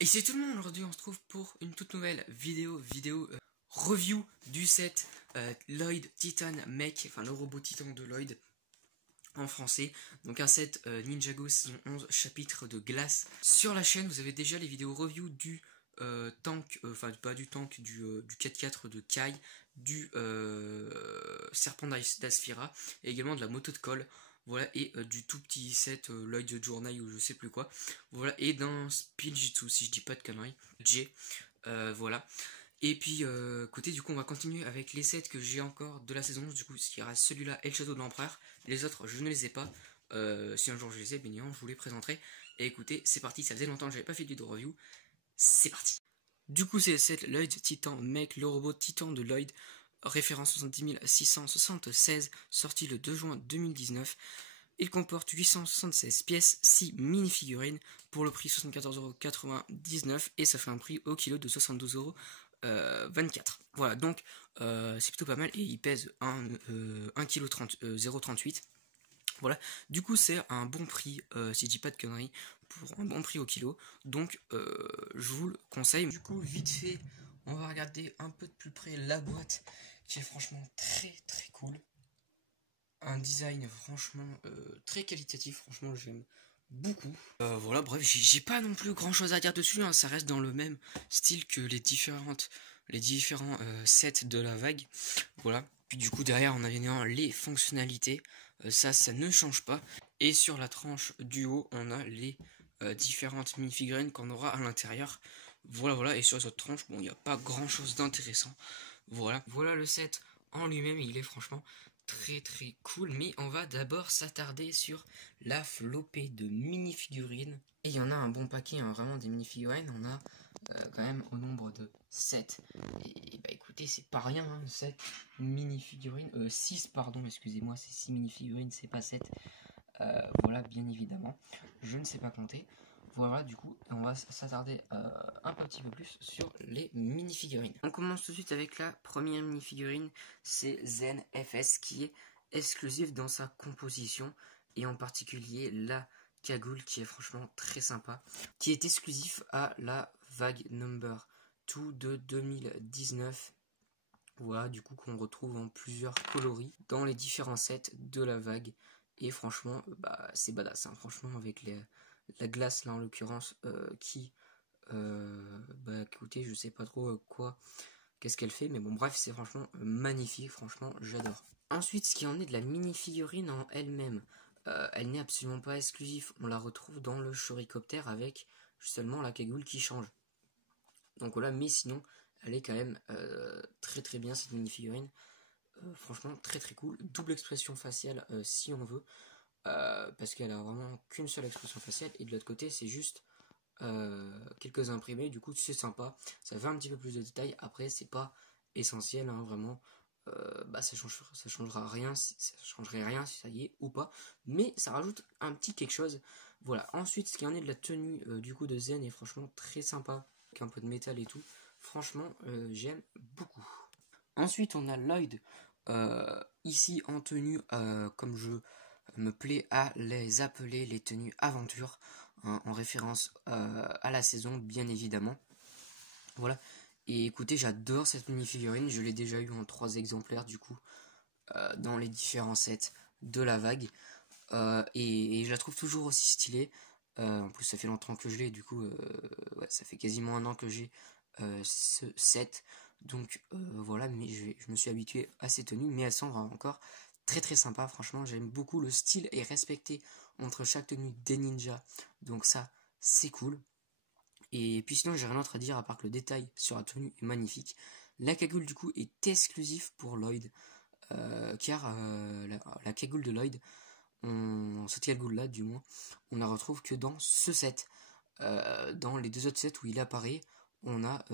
Et c'est tout le monde, aujourd'hui on se trouve pour une toute nouvelle vidéo review du set Lloyd Titan Mech, enfin le robot titan de Lloyd en français. Donc un set Ninjago saison 11 chapitre de glace. Sur la chaîne vous avez déjà les vidéos review du tank, enfin pas du tank, du 4x4 de Kai, du serpent d'Asphira et également de la moto de colle. Voilà, et du tout petit set Lloyd the Journey ou je sais plus quoi. Voilà, et d'un Spinjitzu, si je dis pas de conneries. J. Voilà. Et puis, côté, du coup, on va continuer avec les sets que j'ai encore de la saison. Du coup, il y aura celui-là et le château de l'empereur. Les autres, je ne les ai pas. Si un jour je les ai, bien évidemment, je vous les présenterai. Et écoutez, c'est parti. Ça faisait longtemps que j'avais pas fait de vidéo review. C'est parti. Du coup, c'est le set Lloyd Titan Mech, le robot titan de Lloyd. Référence 70 676, sorti le 2 juin 2019. Il comporte 876 pièces, 6 mini-figurines pour le prix 74,99€ et ça fait un prix au kilo de 72,24€. Voilà, donc c'est plutôt pas mal et il pèse 1,038 kg. Voilà, du coup c'est un bon prix, si je dis pas de conneries, pour un bon prix au kilo, donc je vous le conseille. Du coup, vite fait, on va regarder un peu de plus près la boîte qui est franchement très très cool. Un design franchement très qualitatif, franchement j'aime beaucoup. Voilà, bref, j'ai pas non plus grand chose à dire dessus, hein, ça reste dans le même style que les différents sets de la vague. Voilà, puis du coup derrière on a bien les fonctionnalités, ça ne change pas. Et sur la tranche du haut on a les différentes mini-figurines qu'on aura à l'intérieur. Voilà, et sur cette tranche, bon, il n'y a pas grand chose d'intéressant. Voilà le set en lui-même, il est franchement très très cool, mais on va d'abord s'attarder sur la flopée de mini-figurines. Et il y en a un bon paquet, hein, vraiment des mini-figurines, on a quand même au nombre de 7. Et bah écoutez, c'est pas rien, hein, 7 mini-figurines, 6 pardon, excusez-moi, c'est 6 mini-figurines, c'est pas 7. Voilà, bien évidemment, je ne sais pas compter. Voilà, du coup, on va s'attarder un petit peu plus sur les mini-figurines. On commence tout de suite avec la première mini-figurine, c'est Zen FS qui est exclusive dans sa composition et en particulier la cagoule qui est franchement très sympa, qui est exclusif à la vague number 2 de 2019. Voilà, du coup qu'on retrouve en plusieurs coloris dans les différents sets de la vague. Et franchement, bah c'est badass, hein, franchement, avec la glace là en l'occurrence, bah écoutez, je sais pas trop qu'est-ce qu'elle fait, mais bon bref, c'est franchement magnifique, franchement j'adore. Ensuite, ce qui en est de la mini figurine en elle-même, elle n'est absolument pas exclusive, on la retrouve dans le Choricoptère avec seulement la cagoule qui change. Donc voilà, mais sinon, elle est quand même très très bien cette mini figurine. Franchement très très cool, double expression faciale si on veut, parce qu'elle a vraiment qu'une seule expression faciale, et de l'autre côté c'est juste quelques imprimés, du coup c'est sympa, ça fait un petit peu plus de détails. Après c'est pas essentiel, hein, vraiment, bah ça changera rien, ça changerait rien si ça y est ou pas, mais ça rajoute un petit quelque chose. Voilà, ensuite ce qui en est de la tenue du coup de Zen est franchement très sympa, avec un peu de métal et tout, franchement j'aime beaucoup. Ensuite, on a Lloyd, ici en tenue, comme je me plais à les appeler, les tenues aventure, hein, en référence à la saison, bien évidemment. Voilà. Et écoutez, j'adore cette mini-figurine, je l'ai déjà eu en 3 exemplaires, du coup, dans les différents sets de la vague. Et je la trouve toujours aussi stylée. En plus, ça fait longtemps que je l'ai, du coup, ouais, ça fait quasiment un an que j'ai ce set. Donc voilà, mais je me suis habitué à ces tenues, mais elles sont encore très très sympas. Franchement, j'aime beaucoup le style et respecté entre chaque tenue des ninjas. Donc ça, c'est cool. Et puis sinon, j'ai rien d'autre à dire à part que le détail sur la tenue est magnifique. La cagoule du coup est exclusive pour Lloyd, car la cagoule de Lloyd, cette cagoule là du moins, on la retrouve que dans ce set. Dans les 2 autres sets où il apparaît, on a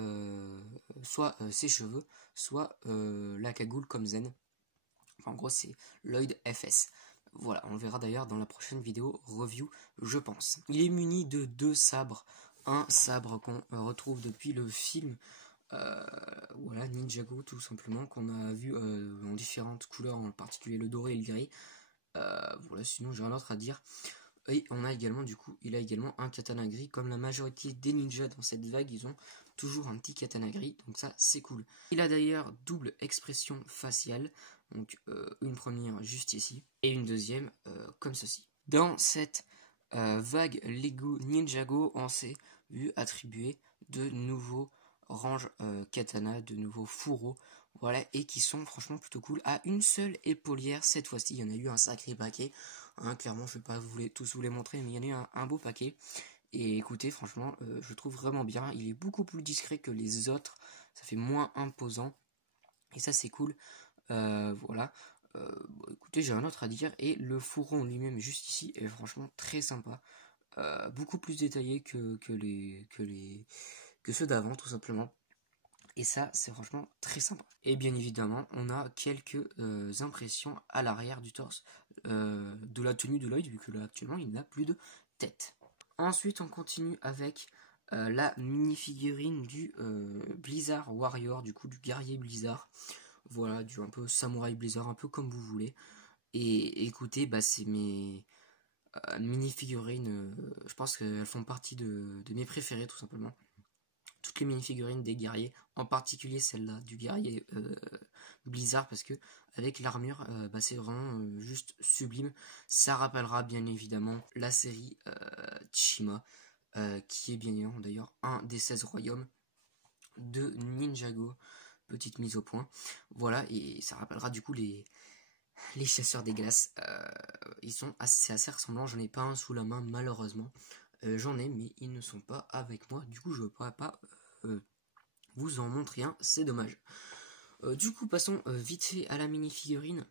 soit ses cheveux, soit la cagoule comme Zen. Enfin, en gros, c'est Lloyd FS. Voilà, on le verra d'ailleurs dans la prochaine vidéo review, je pense. Il est muni de 2 sabres. Un sabre qu'on retrouve depuis le film, voilà, Ninjago tout simplement, qu'on a vu en différentes couleurs, en particulier le doré et le gris. Voilà, sinon j'ai rien d'autre à dire. Et on a également du coup, il a également un katana gris, comme la majorité des ninjas dans cette vague, ils ont toujours un petit katana gris, donc ça c'est cool. Il a d'ailleurs double expression faciale, donc une première juste ici, et une deuxième comme ceci. Dans cette vague Lego Ninjago, on s'est vu attribuer de nouveaux ranges katana, de nouveaux fourreaux, voilà, et qui sont franchement plutôt cool. À une seule épaulière, cette fois-ci, il y en a eu un sacré paquet. Hein, clairement, je ne vais pas tous vous les montrer, mais il y en a eu un beau paquet. Et écoutez, franchement, je trouve vraiment bien. Il est beaucoup plus discret que les autres. Ça fait moins imposant. Et ça, c'est cool. Voilà. Bon, écoutez, j'ai rien d'autre à dire. Et le fourreau lui-même, juste ici, est franchement très sympa. Beaucoup plus détaillé que ceux d'avant, tout simplement. Et ça, c'est franchement très sympa. Et bien évidemment, on a quelques impressions à l'arrière du torse de la tenue de Lloyd, vu que là, actuellement, il n'a plus de tête. Ensuite, on continue avec la mini-figurine du Blizzard Warrior, du coup, du guerrier Blizzard. Voilà, du un peu samouraï Blizzard, un peu comme vous voulez. Et écoutez, bah, c'est mes mini-figurines, je pense qu'elles font partie de mes préférées, tout simplement. Toutes les mini-figurines des guerriers, en particulier celle-là du guerrier Blizzard, parce que avec l'armure, bah, c'est vraiment juste sublime. Ça rappellera bien évidemment la série Tshima, qui est bien évidemment d'ailleurs un des 16 royaumes de Ninjago. Petite mise au point. Voilà, et ça rappellera du coup les chasseurs des glaces. Ils sont assez ressemblants. J'en ai pas un sous la main, malheureusement. J'en ai, mais ils ne sont pas avec moi. Du coup, je ne pourrais pas vous en montrer un. C'est dommage. Du coup, passons vite fait à la mini-figurine.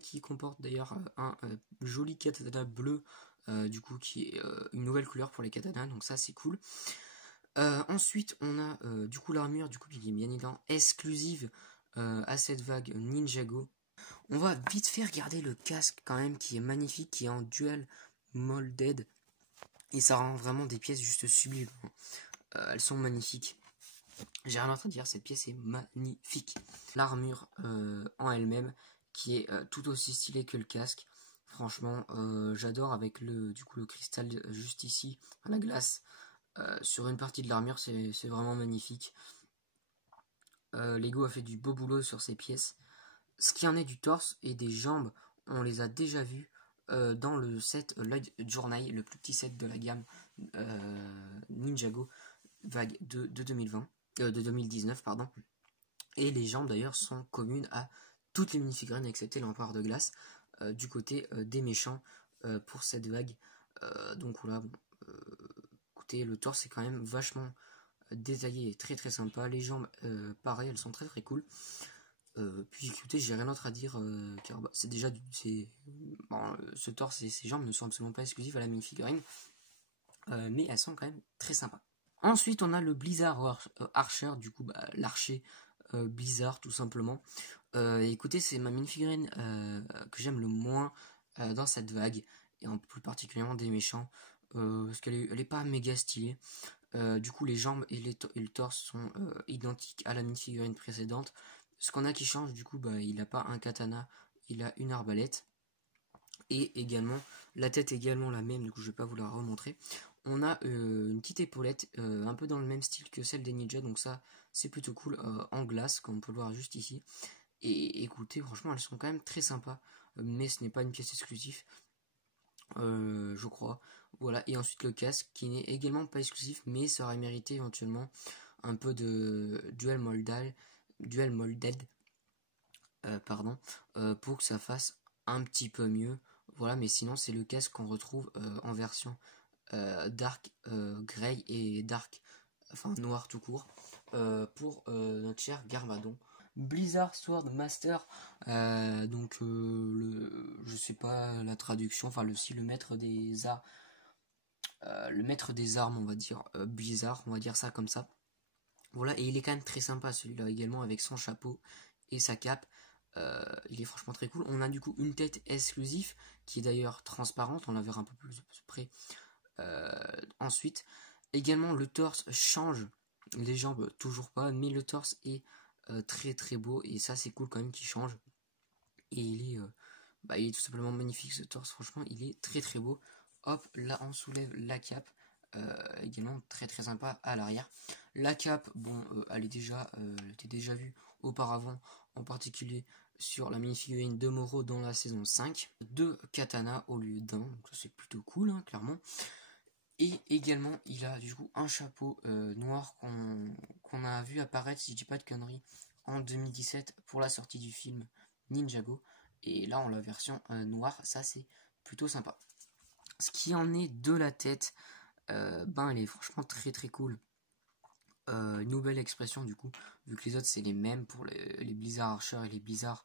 Qui comporte d'ailleurs un joli katana bleu, du coup, qui est une nouvelle couleur pour les katanas. Donc ça, c'est cool. Ensuite, on a du coup l'armure, du coup, qui est bien évidemment exclusive à cette vague Ninjago. On va vite fait regarder le casque quand même, qui est magnifique, qui est en dual molded. Et ça rend vraiment des pièces juste sublimes. Elles sont magnifiques. J'ai rien d'autre à dire, cette pièce est magnifique. L'armure en elle-même, qui est tout aussi stylée que le casque. Franchement, j'adore avec le cristal juste ici, à la glace. Sur une partie de l'armure, c'est vraiment magnifique. Lego a fait du beau boulot sur ces pièces. Ce qui en est du torse et des jambes, on les a déjà vus dans le set Lloyd Journey, le plus petit set de la gamme Ninjago vague de 2020, de 2019, pardon. Et les jambes d'ailleurs sont communes à toutes les minifigurines excepté l'empereur de glace du côté des méchants pour cette vague. Donc voilà, bon, écoutez, le torse est quand même vachement détaillé et très très sympa. Les jambes, pareil, elles sont très très cool. Puis écoutez, j'ai rien d'autre à dire car bah, c'est déjà ce torse et ces jambes ne sont absolument pas exclusives à la minifigurine, mais elles sont quand même très sympas. Ensuite, on a le Blizzard Archer, du coup, bah, l'archer Blizzard, tout simplement. Écoutez, c'est ma minifigurine que j'aime le moins dans cette vague, et en plus particulièrement des méchants, parce qu'elle est pas méga stylée. Du coup, les jambes et le torse sont identiques à la minifigurine précédente. Ce qu'on a qui change, du coup, bah, il n'a pas un katana, il a une arbalète. Et également, la tête est également la même, du coup je vais pas vous la remontrer. On a une petite épaulette, un peu dans le même style que celle des ninjas, donc ça c'est plutôt cool, en glace, comme on peut le voir juste ici. Et écoutez, franchement elles sont quand même très sympas, mais ce n'est pas une pièce exclusive, je crois. Voilà, et ensuite le casque, qui n'est également pas exclusif, mais ça aurait mérité éventuellement un peu de dual molded, pardon, pour que ça fasse un petit peu mieux. Voilà, mais sinon c'est le casque qu'on retrouve en version dark grey et dark, enfin noir tout court, pour notre cher Garmadon. Blizzard Sword Master, donc je sais pas la traduction, enfin le maître des arts, le maître des armes, on va dire Blizzard, on va dire ça comme ça. Voilà, et il est quand même très sympa celui-là également, avec son chapeau et sa cape. Il est franchement très cool. On a du coup une tête exclusive qui est d'ailleurs transparente, on la verra un peu plus près ensuite. Également le torse change, les jambes toujours pas, mais le torse est très très beau, et ça c'est cool quand même qu'il change. Et il est bah, il est tout simplement magnifique ce torse, franchement il est très très beau. Hop, là on soulève la cape, également très très sympa à l'arrière. La cape, bon, elle était déjà vue auparavant, en particulier sur la minifigurine de Moro dans la saison 5. 2 katanas au lieu d'un, donc ça c'est plutôt cool, hein, clairement. Et également, il a du coup un chapeau noir qu'on a vu apparaître, si je dis pas de conneries, en 2017 pour la sortie du film Ninjago. Et là, en la version noire, ça c'est plutôt sympa. Ce qui en est de la tête, ben elle est franchement très très cool. Nouvelle expression du coup, vu que les autres c'est les mêmes pour les Blizzard Archer et les Blizzard,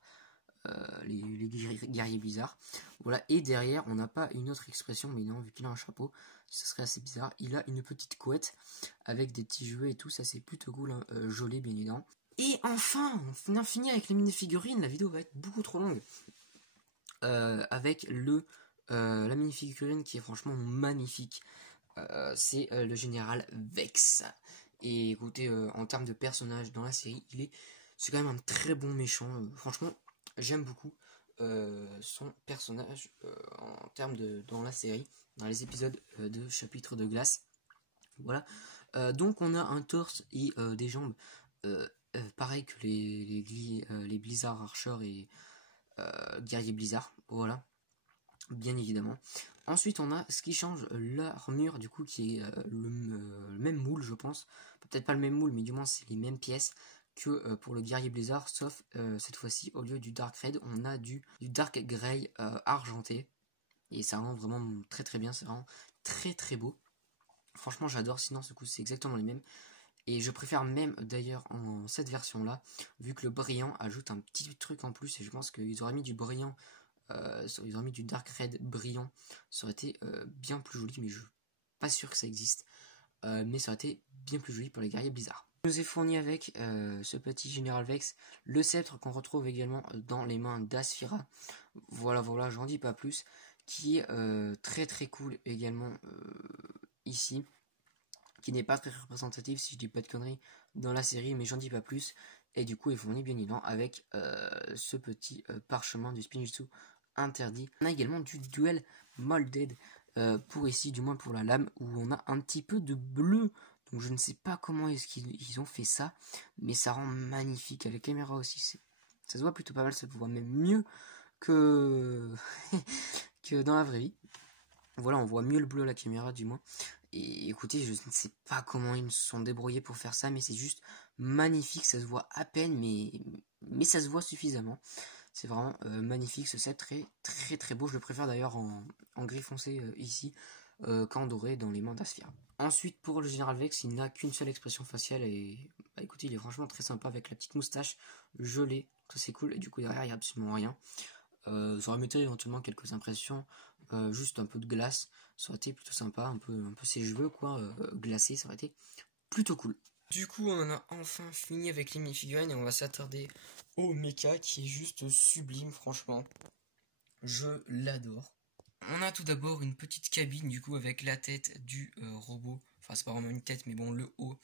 les guerriers Blizzard. Voilà, et derrière on n'a pas une autre expression, mais non, vu qu'il a un chapeau, ça serait assez bizarre. Il a une petite couette avec des petits jouets et tout, ça c'est plutôt cool, hein, joli bien évidemment. Et enfin, on a fini avec les minifigurines, la vidéo va être beaucoup trop longue. Avec la minifigurine qui est franchement magnifique. C'est le général Vex. Et écoutez, en termes de personnage dans la série, c'est quand même un très bon méchant. Franchement, j'aime beaucoup son personnage en termes dans la série, dans les épisodes de Chapitre de Glace. Voilà. Donc on a un torse et des jambes pareil que les Blizzard Archer et Guerrier Blizzard. Voilà. Bien évidemment. Ensuite, on a ce qui change l'armure, du coup, qui est le même moule, je pense. Peut-être pas le même moule, mais du moins, c'est les mêmes pièces que pour le Guerrier Blizzard, sauf cette fois-ci, au lieu du Dark Red, on a du Dark Grey argenté. Et ça rend vraiment très très bien, c'est vraiment très très beau. Franchement, j'adore, sinon, ce coup, c'est exactement les mêmes. Et je préfère même, d'ailleurs, en cette version-là, vu que le brillant ajoute un petit truc en plus, et je pense qu'ils auraient mis du brillant. Ils auraient mis du Dark Red brillant, ça aurait été bien plus joli, mais je suis pas sûr que ça existe. Mais ça aurait été bien plus joli pour les guerriers Blizzard. On nous est fourni avec ce petit Général Vex, le sceptre qu'on retrouve également dans les mains d'Asphira. Voilà, j'en dis pas plus. Qui est très très cool également ici. Qui n'est pas très représentatif, si je dis pas de conneries, dans la série, mais j'en dis pas plus. Et du coup, est fourni bien évidemment avec ce petit parchemin du Spinjitzu interdit. On a également du duel molded pour ici, du moins pour la lame, où on a un petit peu de bleu. Donc je ne sais pas comment est-ce qu'ils ont fait ça, mais ça rend magnifique. À la caméra aussi, ça se voit plutôt pas mal, ça se voit même mieux que, que dans la vraie vie. Voilà, on voit mieux le bleu à la caméra du moins. Et écoutez, je ne sais pas comment ils se sont débrouillés pour faire ça, mais c'est juste magnifique, ça se voit à peine, mais ça se voit suffisamment. C'est vraiment magnifique, ce set très très très beau. Je le préfère d'ailleurs en gris foncé ici qu'en doré dans les mains d'Asphira. Ensuite, pour le Général Vex, il n'a qu'une seule expression faciale et bah, écoutez, il est franchement très sympa avec la petite moustache gelée, ça c'est cool. Et du coup derrière il n'y a absolument rien. Ça aurait été éventuellement quelques impressions, juste un peu de glace, ça aurait été plutôt sympa, un peu ses cheveux quoi, glacés, ça aurait été plutôt cool. Du coup, on en a enfin fini avec les minifigurines et on va s'attarder au mecha qui est juste sublime, franchement. Je l'adore. On a tout d'abord une petite cabine du coup avec la tête du robot. Enfin, c'est pas vraiment une tête, mais bon, le haut,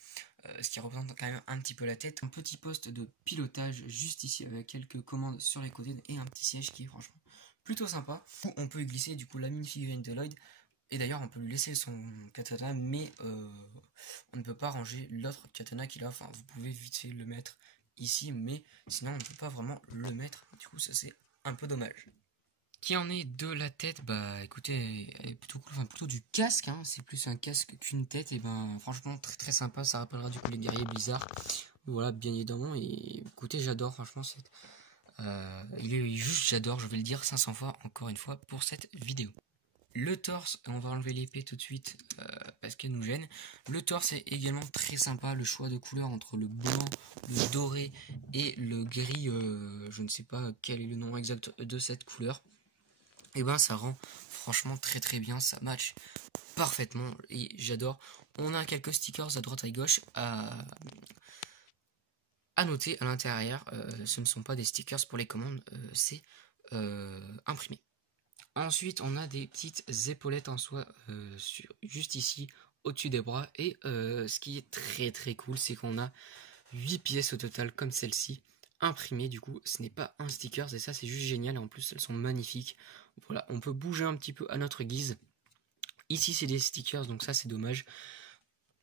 ce qui représente quand même un petit peu la tête. Un petit poste de pilotage juste ici avec quelques commandes sur les côtés et un petit siège qui est franchement plutôt sympa. On peut y glisser du coup la minifigurine de Lloyd. Et d'ailleurs, on peut lui laisser son katana, mais on ne peut pas ranger l'autre katana qu'il a. Enfin, vous pouvez vite fait le mettre ici, mais sinon, on ne peut pas vraiment le mettre. Du coup, ça c'est un peu dommage. Qui en est de la tête, bah écoutez, elle est plutôt cool, enfin plutôt du casque, hein, c'est plus un casque qu'une tête, et ben franchement très très sympa, ça rappellera du coup les guerriers Blizzard. Voilà, bien évidemment, et écoutez, j'adore, franchement, j'adore, je vais le dire 500 fois, encore une fois, pour cette vidéo. Le torse, on va enlever l'épée tout de suite parce qu'elle nous gêne. Le torse est également très sympa, le choix de couleur entre le blanc, le doré et le gris, je ne sais pas quel est le nom exact de cette couleur. Et ben ça rend franchement très très bien, ça match parfaitement et j'adore. On a quelques stickers à droite et à gauche à noter à l'intérieur. Ce ne sont pas des stickers pour les commandes, c'est imprimé. Ensuite, on a des petites épaulettes en soie juste ici, au-dessus des bras. Et ce qui est très très cool, c'est qu'on a 8 pièces au total, comme celle-ci. imprimées, du coup ce n'est pas un sticker, et ça c'est juste génial, et en plus elles sont magnifiques. Voilà, on peut bouger un petit peu à notre guise. Ici c'est des stickers, donc ça c'est dommage.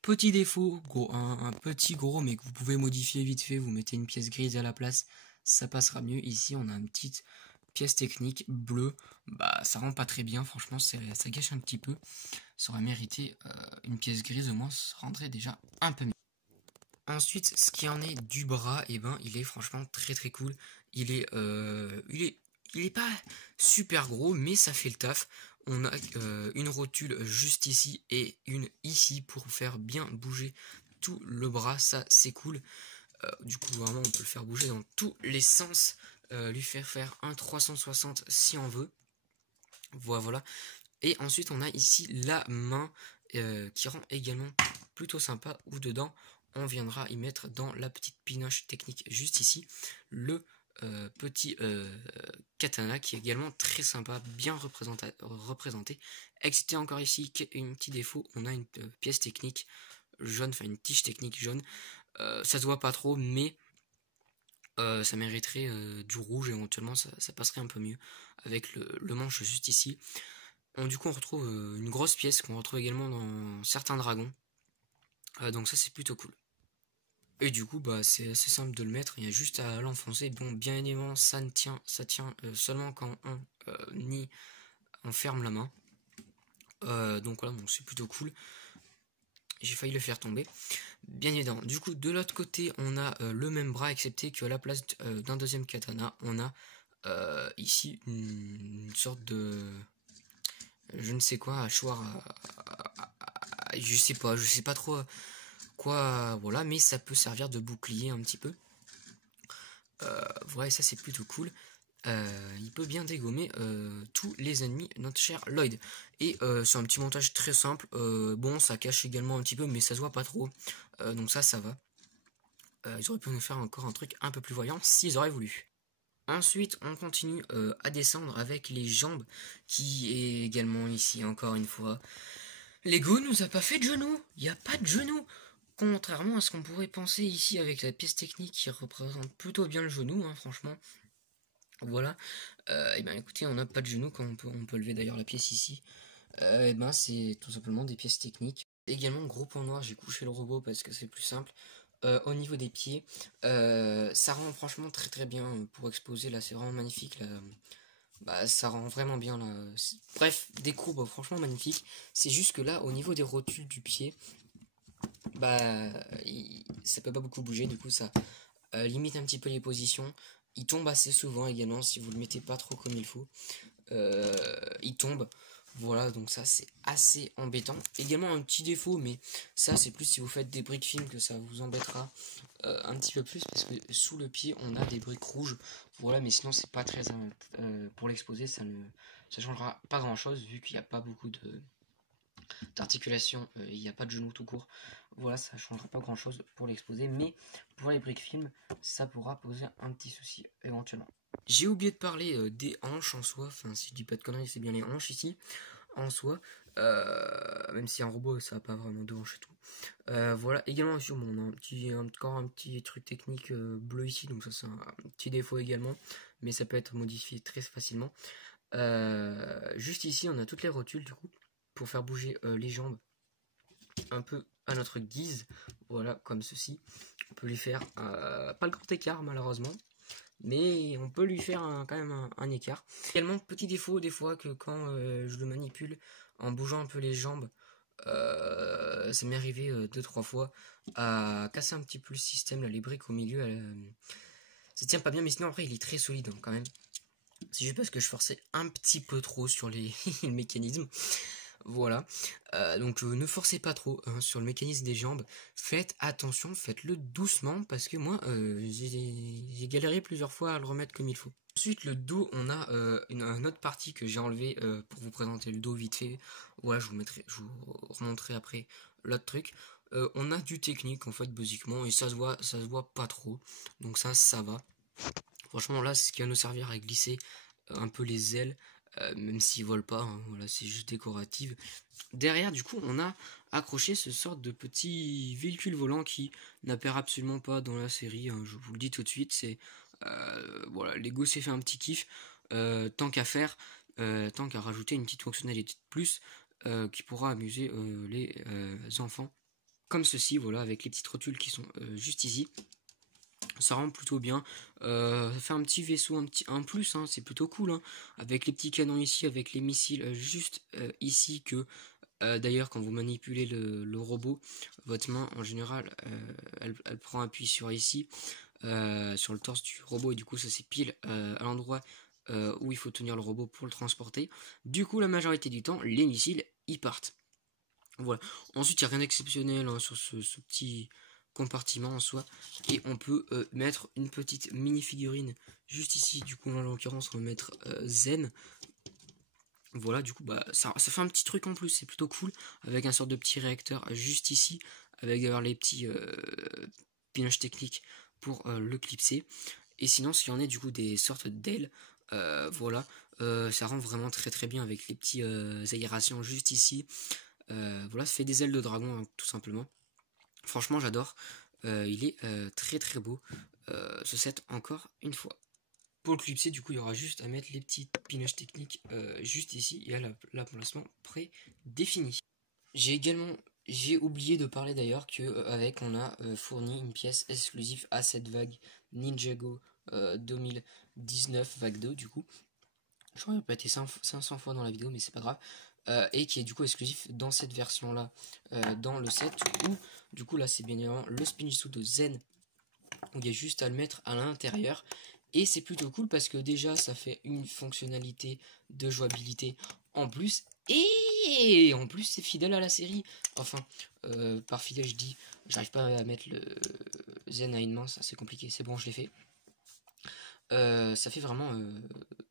Petit défaut, un petit gros, mais que vous pouvez modifier vite fait, vous mettez une pièce grise à la place, ça passera mieux. Ici on a une petite pièce technique bleue, bah ça rend pas très bien, franchement ça gâche un petit peu. Ça aurait mérité une pièce grise, au moins ça rendrait déjà un peu mieux. Ensuite, ce qui en est du bras, et ben il est franchement très très cool. Il est pas super gros, mais ça fait le taf. On a une rotule juste ici et une ici pour faire bien bouger tout le bras, ça c'est cool. Du coup vraiment on peut le faire bouger dans tous les sens, lui faire un 360 si on veut. Voilà. Et ensuite on a ici la main qui rend également plutôt sympa, où dedans on viendra y mettre dans la petite pinoche technique juste ici le petit katana qui est également très sympa, bien représenté. Excepté encore ici un petit défaut, on a une pièce technique jaune, enfin une tige technique jaune. Ça se voit pas trop, mais ça mériterait du rouge éventuellement, ça passerait un peu mieux avec le manche juste ici. Du coup on retrouve une grosse pièce qu'on retrouve également dans certains dragons. Donc ça c'est plutôt cool. Et du coup bah c'est assez simple de le mettre, il y a juste à l'enfoncer. Bon, bien évidemment ça tient seulement quand on ferme la main. Donc voilà, bon, c'est plutôt cool. J'ai failli le faire tomber. Bien évidemment. Du coup de l'autre côté on a le même bras, excepté qu'à la place d'un deuxième katana on a ici une sorte de... je ne sais quoi, hachoir je sais pas trop quoi, voilà, mais ça peut servir de bouclier un petit peu. Voilà, et ça c'est plutôt cool. Il peut bien dégommer tous les ennemis, notre cher Lloyd. Et c'est un petit montage très simple. Bon, ça cache également un petit peu, mais ça se voit pas trop. Donc ça va. Ils auraient pu nous faire encore un truc un peu plus voyant s'ils auraient voulu. Ensuite, on continue à descendre avec les jambes, qui est également ici, encore une fois. Lego nous a pas fait de genoux. Il n'y a pas de genoux. Contrairement à ce qu'on pourrait penser ici avec la pièce technique qui représente plutôt bien le genou, hein, franchement. Voilà. Et ben écoutez, on n'a pas de genou, quand on peut lever d'ailleurs la pièce ici. Et ben c'est tout simplement des pièces techniques. Également, gros point noir, j'ai couché le robot parce que c'est plus simple. Au niveau des pieds, ça rend franchement très très bien pour exposer, là c'est vraiment magnifique là. Bah ça rend vraiment bien là. Bref, des courbes franchement magnifiques. C'est juste que là au niveau des rotules du pied, bah ça peut pas beaucoup bouger, du coup ça limite un petit peu les positions. Il tombe assez souvent également si vous le mettez pas trop comme il faut. Il tombe. Voilà, donc ça c'est assez embêtant. Également un petit défaut, mais ça c'est plus si vous faites des briques fines que ça vous embêtera un petit peu plus, parce que sous le pied on a des briques rouges. Voilà, mais sinon c'est pas très pour l'exposer, ça changera pas grand chose vu qu'il n'y a pas beaucoup d'articulation, il n'y a pas de genou tout court. Voilà, ça changera pas grand chose pour l'exposer, mais pour les briques films ça pourra poser un petit souci éventuellement. J'ai oublié de parler des hanches en soi, enfin si je dis pas de conneries c'est bien les hanches ici en soi, même si un robot ça n'a pas vraiment de hanches et tout. Voilà, également sur on a encore un petit truc technique bleu ici, donc ça c'est un petit défaut également, mais ça peut être modifié très facilement. Juste ici on a toutes les rotules du coup pour faire bouger les jambes un peu à notre guise, voilà, comme ceci. On peut lui faire pas le grand écart malheureusement, mais on peut lui faire quand même un écart. Également, petit défaut des fois que quand je le manipule en bougeant un peu les jambes, ça m'est arrivé 2-3 fois à casser un petit peu le système, là, les briques au milieu, ça tient pas bien, mais sinon après il est très solide hein, quand même. C'est juste parce que je forçais un petit peu trop sur le mécanisme. Voilà, donc ne forcez pas trop hein, sur le mécanisme des jambes, faites attention, faites-le doucement, parce que moi j'ai galéré plusieurs fois à le remettre comme il faut. Ensuite le dos, on a une autre partie que j'ai enlevé pour vous présenter le dos vite fait. Voilà, je vous remontrerai après l'autre truc. On a du technique en fait basiquement, et ça se voit pas trop, donc ça va. Franchement là c'est ce qui va nous servir à glisser un peu les ailes. Même s'ils volent pas, hein, voilà, c'est juste décoratif. Derrière, du coup, on a accroché ce sort de petit véhicule volant qui n'apparaît absolument pas dans la série, hein, je vous le dis tout de suite, c'est Voilà, Lego s'est fait un petit kiff, tant qu'à faire, tant qu'à rajouter une petite fonctionnalité de plus qui pourra amuser les enfants, comme ceci, voilà, avec les petites rotules qui sont juste ici. Ça rend plutôt bien, ça fait un petit vaisseau, un plus, hein, c'est plutôt cool, hein, avec les petits canons ici, avec les missiles juste ici, que d'ailleurs quand vous manipulez le robot, votre main en général, elle prend appui sur ici, sur le torse du robot, et du coup ça c'est pile à l'endroit où il faut tenir le robot pour le transporter. Du coup la majorité du temps, les missiles y partent. Voilà. Ensuite, il n'y a rien d'exceptionnel hein, sur ce petit compartiment en soi. Et on peut mettre une petite mini figurine juste ici. Du coup, en l'occurrence, on va mettre Zen. Voilà, du coup, bah, ça fait un petit truc en plus. C'est plutôt cool. Avec un sorte de petit réacteur juste ici. Avec d'ailleurs les petits pinages techniques pour le clipser. Et sinon, s'il y en a du coup des sortes d'ailes, voilà. Ça rend vraiment très très bien avec les petits aérations juste ici. Voilà, ça fait des ailes de dragon, hein, tout simplement. Franchement, j'adore. Il est très très beau. Ce set encore une fois. Pour le clipser, du coup, il y aura juste à mettre les petits pinages techniques juste ici et à l'emplacement prédéfini. J'ai oublié de parler d'ailleurs que avec on a fourni une pièce exclusive à cette vague Ninjago 2019 vague 2 du coup. J'aurais répété 500 fois dans la vidéo mais c'est pas grave. Et qui est du coup exclusif dans cette version là, dans le set, où du coup là c'est bien évidemment le Spinjitzu de Zen, où il y a juste à le mettre à l'intérieur, et c'est plutôt cool parce que déjà ça fait une fonctionnalité de jouabilité en plus, et en plus c'est fidèle à la série, enfin par fidèle je dis, j'arrive pas à mettre le Zen à une main, ça c'est compliqué, c'est bon je l'ai fait. Ça fait vraiment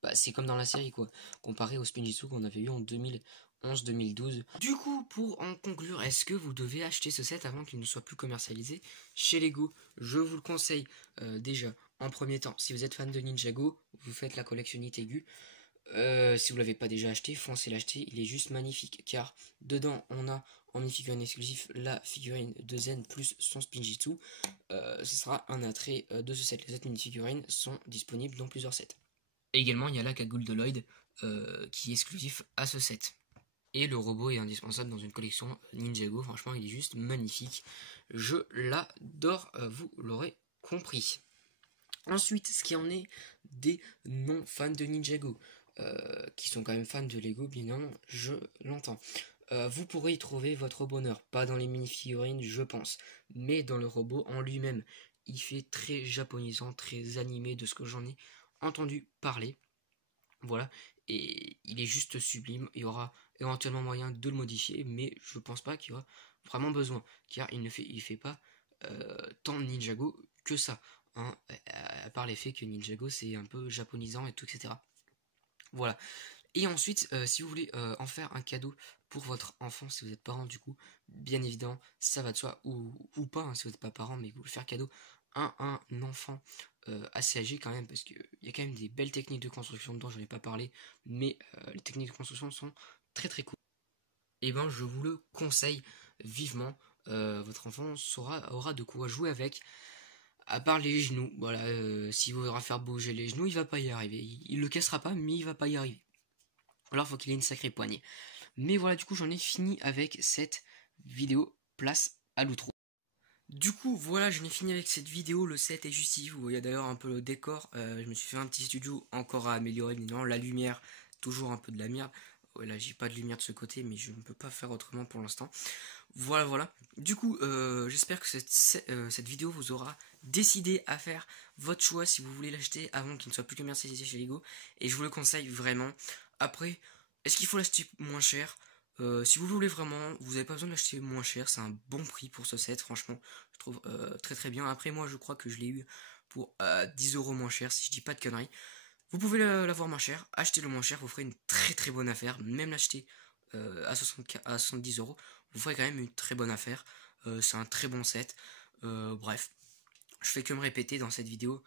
bah, c'est comme dans la série quoi, comparé au Spinjitzu qu'on avait eu en 2011-2012. Du coup, pour en conclure, est-ce que vous devez acheter ce set avant qu'il ne soit plus commercialisé chez Lego? Je vous le conseille déjà en premier temps. Si vous êtes fan de Ninjago, vous faites la collectionnite aiguë. Si vous l'avez pas déjà acheté, foncez l'acheter, il est juste magnifique, car dedans on a en mini-figurine exclusif la figurine de Zen plus son Spinjitzu. Ce sera un attrait de ce set. Les autres mini-figurines sont disponibles dans plusieurs sets. Et également il y a la cagoule de Lloyd qui est exclusif à ce set. Et le robot est indispensable dans une collection Ninjago, franchement il est juste magnifique. Je l'adore, vous l'aurez compris. Ensuite, ce qui en est des non-fans de Ninjago, qui sont quand même fans de Lego, bien évidemment, je l'entends. Vous pourrez y trouver votre bonheur, pas dans les mini-figurines, je pense, mais dans le robot en lui-même. Il fait très japonisant, très animé de ce que j'en ai entendu parler. Voilà, et il est juste sublime. Il y aura éventuellement moyen de le modifier, mais je pense pas qu'il y aura vraiment besoin, car il fait pas tant Ninjago que ça, hein, à part l'effet que Ninjago c'est un peu japonisant et tout, etc. Voilà. Et ensuite, si vous voulez en faire un cadeau pour votre enfant, si vous êtes parent du coup, bien évidemment, ça va de soi, ou pas, hein, si vous n'êtes pas parent, mais que vous voulez faire cadeau à un enfant assez âgé quand même, parce qu'il y a quand même des belles techniques de construction dedans, j'en ai pas parlé, mais les techniques de construction sont très très cool. Et ben je vous le conseille vivement, votre enfant aura de quoi jouer avec, à part les genoux, voilà, s'il voudra faire bouger les genoux, il va pas y arriver, il le cassera pas, mais il va pas y arriver. Alors faut qu'il ait une sacrée poignée. Mais voilà, du coup j'en ai fini avec cette vidéo, place à l'outro. Du coup voilà, j'en ai fini avec cette vidéo, le set est juste ici, vous voyez d'ailleurs un peu le décor, je me suis fait un petit studio encore à améliorer, évidemment, la lumière, toujours un peu de la merde. Ouais, là j'ai pas de lumière de ce côté, mais je ne peux pas faire autrement pour l'instant. Voilà. Du coup, j'espère que cette vidéo vous aura décidé à faire votre choix si vous voulez l'acheter avant qu'il ne soit plus commercialisé chez Lego. Et je vous le conseille vraiment. Après, est-ce qu'il faut l'acheter moins cher? Si vous voulez vraiment, vous n'avez pas besoin de l'acheter moins cher. C'est un bon prix pour ce set, franchement. Je trouve très très bien. Après, moi, je crois que je l'ai eu pour 10€ moins cher, si je dis pas de conneries. Vous pouvez l'avoir moins cher. Achetez-le moins cher, vous ferez une très très bonne affaire. Même l'acheter à 70€, vous ferez quand même une très bonne affaire. C'est un très bon set. Bref, je fais que me répéter dans cette vidéo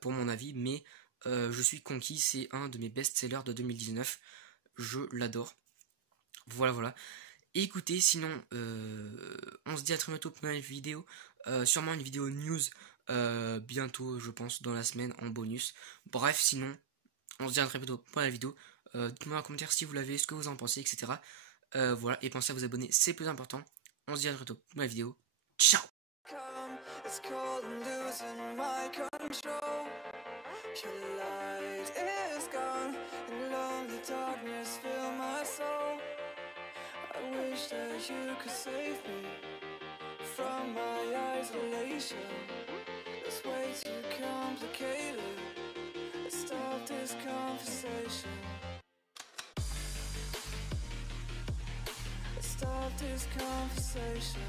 pour mon avis, mais je suis conquis. C'est un de mes best-sellers de 2019. Je l'adore. Voilà. Et écoutez, sinon, on se dit à très bientôt pour une nouvelle vidéo. Sûrement une vidéo news bientôt, je pense, dans la semaine en bonus. Bref, sinon, on se dit à très bientôt pour la vidéo. Dites-moi en commentaire si vous l'avez, ce que vous en pensez, etc. Voilà, et pensez à vous abonner, c'est plus important. On se dit à très bientôt pour la vidéo. Ciao! It's cold and losing my control. Your light is gone and lonely darkness fill my soul. I wish that you could save me from my isolation. It's way too complicated. Let's stop this conversation. Let's stop this conversation.